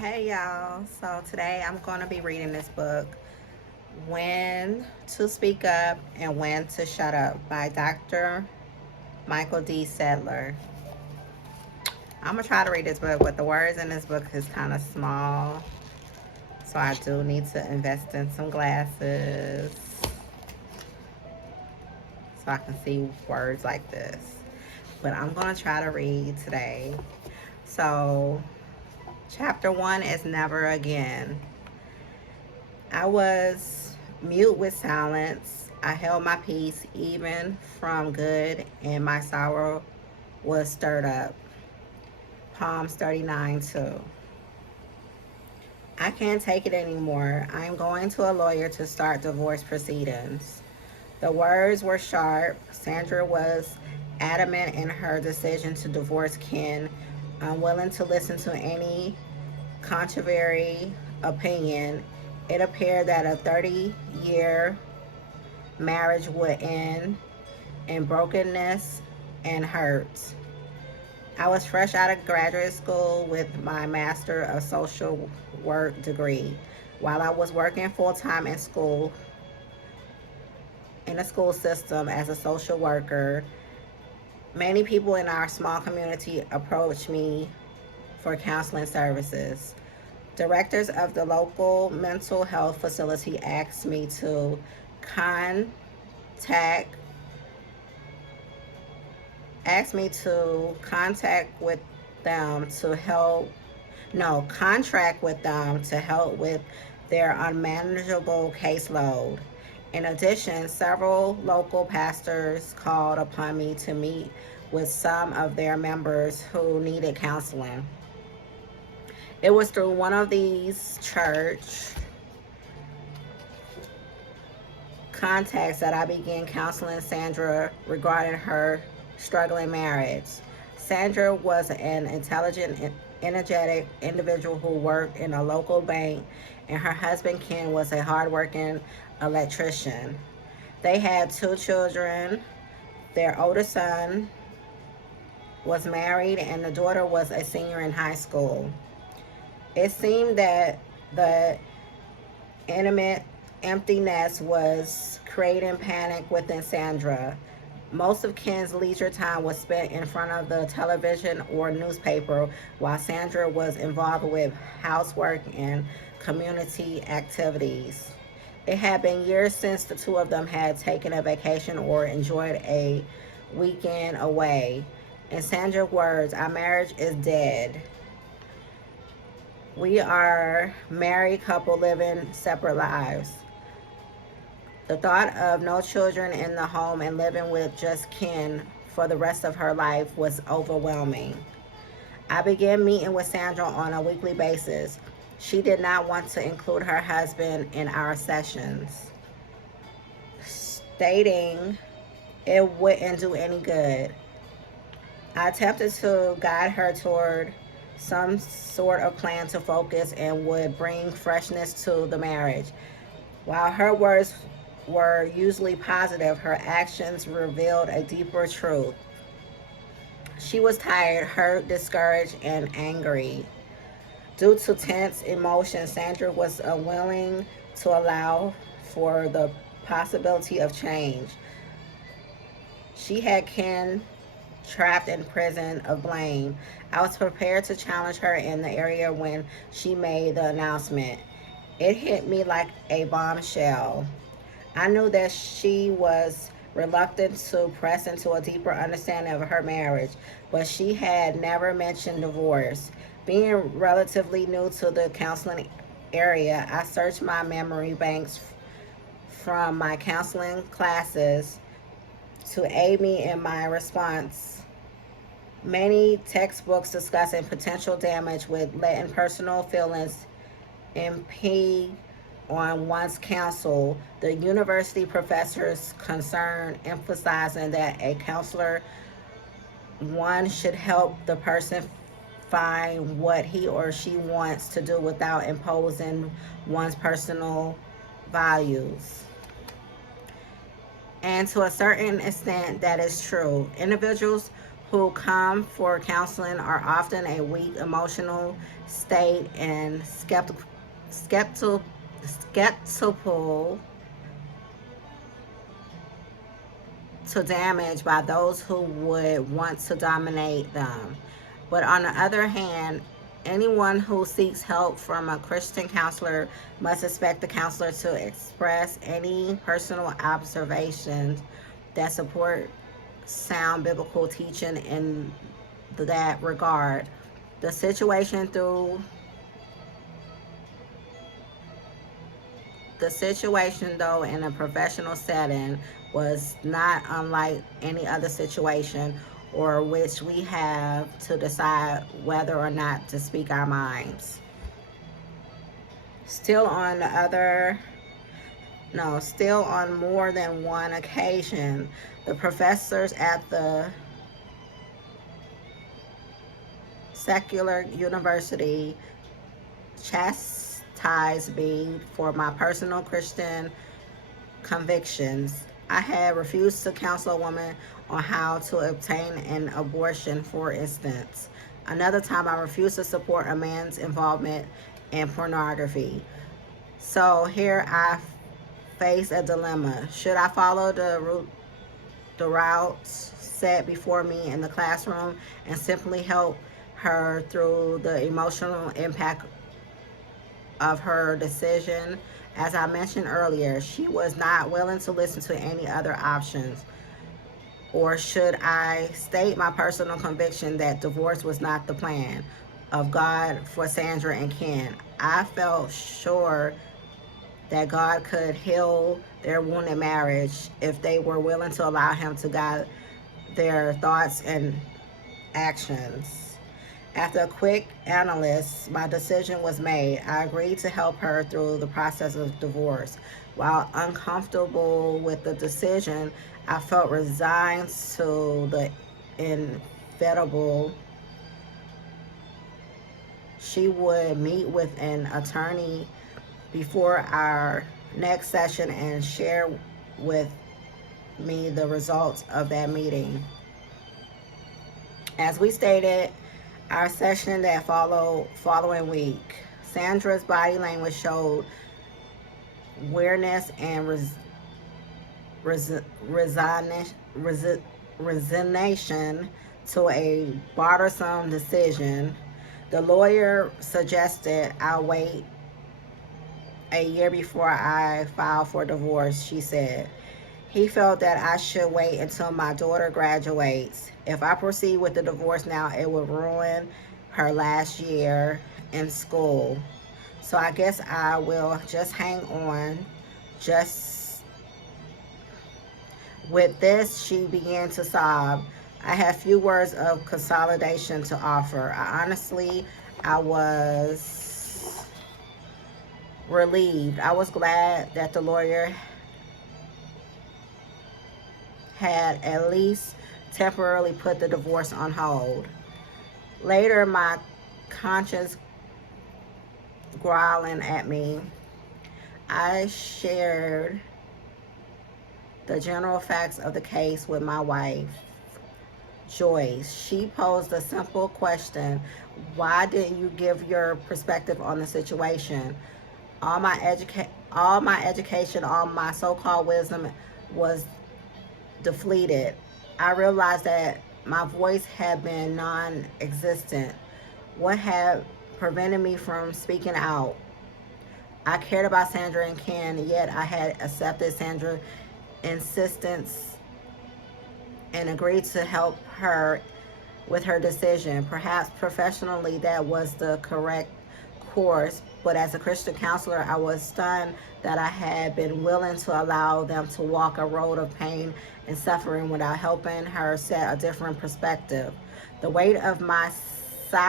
Hey y'all, so today I'm going to be reading this book, When to Speak Up and When to Shut Up by Dr. Michael D. Sadler. I'm going to try to read this book, but the words in this book is kind of small, so I do need to invest in some glasses so I can see words like this. But I'm going to try to read today. So, chapter 1 is Never Again. I was mute with silence. I held my peace even from good, and my sorrow was stirred up. Psalms 39:2. I can't take it anymore. I am going to a lawyer to start divorce proceedings. The words were sharp. Sandra was adamant in her decision to divorce Ken, unwilling to listen to any contrary opinion. It appeared that a 30-year marriage would end in brokenness and hurt. I was fresh out of graduate school with my Master of Social Work degree. While I was working full time in the school system as a social worker, many people in our small community approached me for counseling services. Directors of the local mental health facility asked me to contact contact with them to help no contract with them to help with their unmanageable caseload. In addition, several local pastors called upon me to meet with some of their members who needed counseling. It was through one of these church contacts that I began counseling Sandra regarding her struggling marriage. Sandra was an intelligent, energetic individual who worked in a local bank, and her husband Ken was a hardworking electrician. They had two children. Their oldest son was married, and the daughter was a senior in high school. It seemed that the intimate emptiness was creating panic within Sandra. Most of Ken's leisure time was spent in front of the television or newspaper, while Sandra was involved with housework and community activities. It had been years since the two of them had taken a vacation or enjoyed a weekend away. In Sandra's words, our marriage is dead. We are a married couple living separate lives. The thought of no children in the home and living with just Ken for the rest of her life was overwhelming. I began meeting with Sandra on a weekly basis. She did not want to include her husband in our sessions, stating it wouldn't do any good. I attempted to guide her toward some sort of plan to focus and would bring freshness to the marriage. While her words were usually positive, her actions revealed a deeper truth. She was tired, hurt, discouraged, and angry. Due to tense emotions, Sandra was unwilling to allow for the possibility of change. She had Ken trapped in prison of blame. I was prepared to challenge her in the area when she made the announcement. It hit me like a bombshell. I knew that she was reluctant to press into a deeper understanding of her marriage, but she had never mentioned divorce. Being relatively new to the counseling area, I searched my memory banks from my counseling classes to aid me in my response. Many textbooks discussing potential damage with letting personal feelings impede on one's counsel. The university professor's concern emphasizing that a counselor one should help the person find what he or she wants to do without imposing one's personal values. And to a certain extent, that is true. Individuals who come for counseling are often a weak emotional state and skeptical, skeptical to damage by those who would want to dominate them. But on the other hand, anyone who seeks help from a Christian counselor must expect the counselor to express any personal observations that support sound biblical teaching in that regard. The situation through The situation, though, in a professional setting was not unlike any other situation or which we have to decide whether or not to speak our minds. Still on the other, no, still on more than one occasion, the professors at the secular university chastised me for my personal Christian convictions. I had refused to counsel a woman on how to obtain an abortion, for instance. Another time, I refused to support a man's involvement in pornography. So here I face a dilemma. Should I follow the routes set before me in the classroom and simply help her through the emotional impact of her decision? As I mentioned earlier, she was not willing to listen to any other options. Or should I state my personal conviction that divorce was not the plan of God for Sandra and Ken? I felt sure that God could heal their wounded marriage if they were willing to allow Him to guide their thoughts and actions. After a quick analysis, my decision was made. I agreed to help her through the process of divorce. While uncomfortable with the decision, I felt resigned to the inevitable. She would meet with an attorney before our next session and share with me the results of that meeting. As we stated, our session that following week, Sandra's body language showed weariness and resignation to a bothersome decision. The lawyer suggested I wait a year before I filed for divorce, she said. He felt that I should wait until my daughter graduates. If I proceed with the divorce now, it would ruin her last year in school. So I guess I will just hang on. Just with this, she began to sob. I had few words of consolidation to offer. I was relieved. I was glad that the lawyer had at least temporarily put the divorce on hold. Later, my conscience growling at me, I shared the general facts of the case with my wife, Joyce. She posed a simple question: why didn't you give your perspective on the situation? All my education, all my so-called wisdom was depleted. I realized that my voice had been non-existent. What had prevented me from speaking out? I cared about Sandra and Ken, yet I had accepted Sandra's insistence and agreed to help her with her decision. Perhaps professionally that was the correct course, but as a Christian counselor, I was stunned that I had been willing to allow them to walk a road of pain and suffering without helping her set a different perspective. The weight of my silence